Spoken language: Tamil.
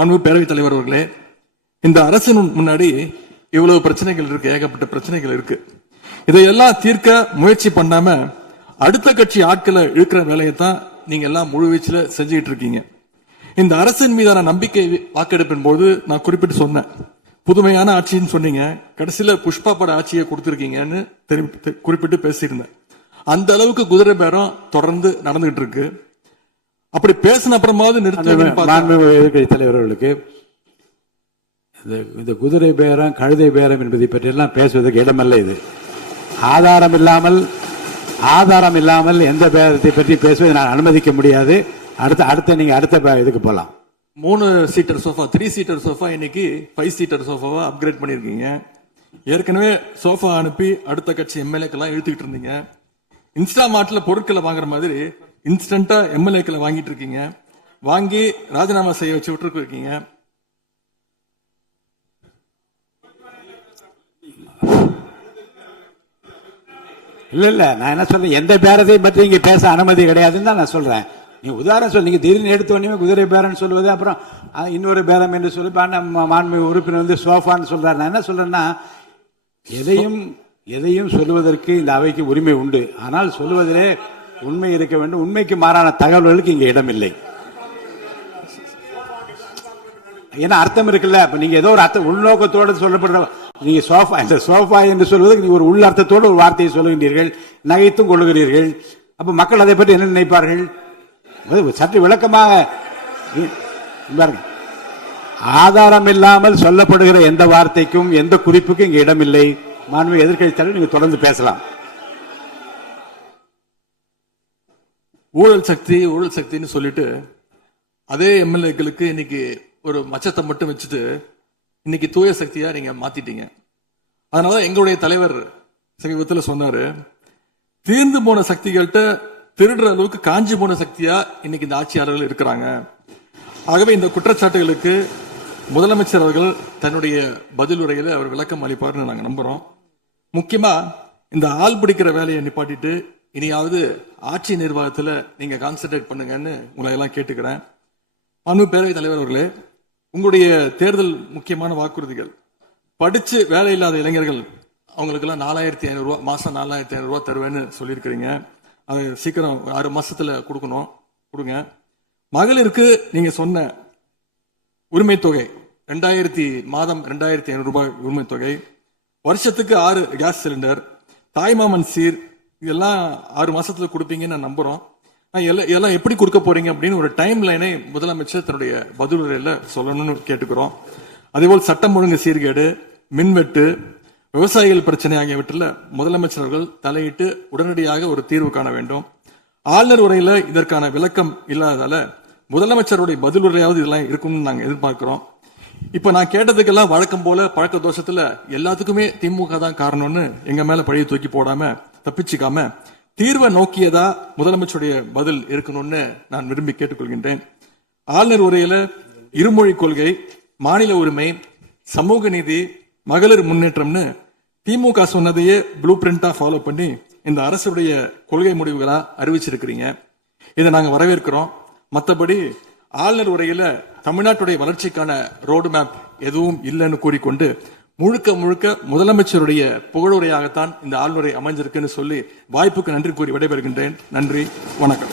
அன்பு பேரவைத் தலைவர் அவர்களே, இந்த அரசின் முன்னாடி இவ்வளவு பிரச்சனைகள் இருக்கு, ஏகப்பட்ட பிரச்சனைகள் இருக்கு. இதையெல்லாம் தீர்க்க முயற்சி பண்ணாம அடுத்த கட்சி ஆட்களை இழுக்கிற வேலையை தான் நீங்க எல்லாம் முழுவீச்சில் செஞ்சுட்டு இருக்கீங்க. இந்த அரசின் மீதான நம்பிக்கை வாக்கெடுப்பின் போது நான் குறிப்பிட்டு சொன்னேன், புதுமையான ஆட்சின்னு சொன்னீங்க, கடைசியில புஷ்பா பட ஆட்சியை கொடுத்திருக்கீங்கன்னு குறிப்பிட்டு பேசியிருந்தேன். அந்த அளவுக்கு குதிரை பேரம் தொடர்ந்து நடந்துகிட்டு இருக்கு. அப்படி பேசின அப்புறமாவது எதிர்கட்சி தலைவர்களுக்கு இந்த குதிரை பேரம் கழுதை பேரம் என்பதை பற்றி எல்லாம் பேசுவதற்கு இடமல்ல. இது ஆதாரம் இல்லாமல் எந்த பேரத்தை பற்றி பேசுவதை நான் அனுமதிக்க முடியாது. அடுத்த இதுக்கு போலாம். 3 சீட்டர் சோஃபா, 3 சீட்டர் சோஃபா இன்னைக்கு 5 சீட்டர் சோஃபாவா அப்கிரேட் பண்ணிருக்கீங்க. ஏற்கனவே சோஃபா அனுப்பி அடுத்த கட்சி எம்எல்ஏக்கெல்லாம் இழுத்துக்கிட்டு இருந்தீங்க. இன்ஸ்டா மார்ட்ல பொருட்களை வாங்குற மாதிரி இன்ஸ்டன்டா எம்எல்ஏக்களை வாங்கிட்டு இருக்கீங்க. வாங்கி ராஜினாமா செய்ய வச்சு விட்டு இருக்கீங்க. இல்ல நான் என்ன சொல்றேன், எந்த பேரத்தையும் பற்றி இங்க பேச அனுமதி கிடையாதுன்னு தான் நான் சொல்றேன். நீங்க உதாரணம் சொல்லி நீங்க திடீர்னு எடுத்தோடனே குதிரை பேரன்னு சொல்லுவது, அப்புறம் இன்னொரு பேரம் என்று சொல்லி மாண்புமிகு உறுப்பினர் வந்து சோஃபான்னு சொல்றாரு. நான் என்ன சொல்றேன்னா, எதையும் சொல்லுவதற்கு இந்த அவைக்கு உரிமை உண்டு. ஆனால் சொல்லுவதிலே உண்மை இருக்க வேண்டும். உண்மைக்கு மாறான தகவல்களுக்கு இங்க இடமில்லை. ஏன்னா அர்த்தம் இருக்குல்ல. அப்ப நீங்க ஏதோ ஒரு அர்த்தம் உள்நோக்கத்தோடு சொல்லப்படுற நீங்க சோஃபா என்று சொல்வதற்கு நீங்க ஒரு உள் அர்த்தத்தோடு ஒரு வார்த்தையை சொல்லுகின்றீர்கள், நகைத்தும் கொள்ளுகிறீர்கள். அப்ப மக்கள் அதை பற்றி என்ன நினைப்பார்கள்? சற்று விளக்கமாக ஆதாரம் இல்லாமல் சொல்லப்படுகிற எந்த வார்த்தைக்கும் எந்த குறிப்புக்கும் இங்க இடமில்லை. மாண்புமிகு எதிர்க்கட்சி தலைவர், நீங்க தொடர்ந்து பேசலாம். ஊழல் சக்தின்னு சொல்லிட்டு அதே எம்எல்ஏக்களுக்கு இன்னைக்கு ஒரு மச்சத்தை மட்டும் வச்சுட்டு இன்னைக்கு தூய சக்தியா நீங்க மாத்திட்டீங்க. அதனால எங்களுடைய தலைவர் சமீபத்தில் சொன்னாரு, தீர்ந்து போன சக்திகள்கிட்ட திருடுற அளவுக்கு காஞ்சி போன சக்தியா இன்னைக்கு இந்த ஆட்சியாளர்கள் இருக்கிறாங்க. ஆகவே இந்த குற்றச்சாட்டுகளுக்கு முதலமைச்சர் அவர்கள் தன்னுடைய பதில் உரையில அவர் விளக்கம் அளிப்பார்னு நாங்க நம்புறோம். முக்கியமா இந்த ஆள் பிடிக்கிற வேலையை நிப்பாட்டிட்டு இனியாவது ஆட்சி நிர்வாகத்துல நீங்க கான்சென்ட்ரேட் பண்ணுங்கன்னு உங்களை எல்லாம் கேட்டுக்கிறேன். அன்பு பேரவைத் தலைவர் அவர்களே, உங்களுடைய தேர்தல் முக்கியமான வாக்குறுதிகள், படிச்சு வேலை இல்லாத இளைஞர்கள் அவங்களுக்கு எல்லாம் 4500 ரூபாய் மாசம் 4500 ரூபாய் தருவேன்னு சொல்லியிருக்கிறீங்க. அது சீக்கிரம் 6 மாசத்துல கொடுங்க. மகளிருக்கு நீங்க சொன்ன உரிமை தொகை மாதம் 2500 ரூபாய் உரிமை தொகை, வருஷத்துக்கு 6 கேஸ் சிலிண்டர், தாய்மாமன் சீர், இதெல்லாம் 6 மாசத்துல கொடுப்பீங்கன்னு நான் நம்புறோம். எல்லாம் எப்படி கொடுக்க போறீங்க அப்படின்னு ஒரு டைம் லைனை முதலமைச்சர் தன்னுடைய பதிலுரையில சொல்லணும்னு கேட்டுக்கிறோம். அதேபோல் சட்டம் ஒழுங்கு சீர்கேடு, மின்வெட்டு, விவசாயிகள் பிரச்சனை ஆகியவற்றில் முதலமைச்சர் அவர்கள் தலையிட்டு உடனடியாக ஒரு தீர்வு காண வேண்டும். ஆளுநர் உரையில இதற்கான விளக்கம் இல்லாததால முதலமைச்சருடைய பதிலுரையாவது இதெல்லாம் இருக்கும்னு நாங்க எதிர்பார்க்கிறோம். இப்ப நான் கேட்டதுக்கெல்லாம் வழக்கம் போல பழக்க தோஷத்துல எல்லாத்துக்குமே திமுக தான் காரணம்னு எங்க மேல பழிய தூக்கி போடாம தப்பிச்சுக்காம தீர்வை நோக்கியதா முதலமைச்சருடைய பதில் இருக்கணும்னு நான் விரும்பி கேட்டுக்கொள்கின்றேன். ஆளுநர் உரையில இருமொழி கொள்கை, மாநில உரிமை, சமூக நீதி, மகளிர் முன்னேற்றம்னு திமுக சொன்னதையே ப்ளூ பிரிண்டா ஃபாலோ பண்ணி இந்த அரசுடைய கொள்கை முடிவுகளா அறிவிச்சிருக்கிறீங்க. இதை நாங்க வரவேற்கிறோம். மற்றபடி ஆளுநர் உரையில தமிழ்நாட்டுடைய வளர்ச்சிக்கான ரோடு மேப் எதுவும் இல்லைன்னு கூறிக்கொண்டு முழுக்க முதலமைச்சருடைய புகழுரையாகத்தான் இந்த ஆளுநரை அமைஞ்சிருக்குன்னு சொல்லி வாய்ப்புக்கு நன்றி கூறி விடைபெறுகின்றேன். நன்றி, வணக்கம்.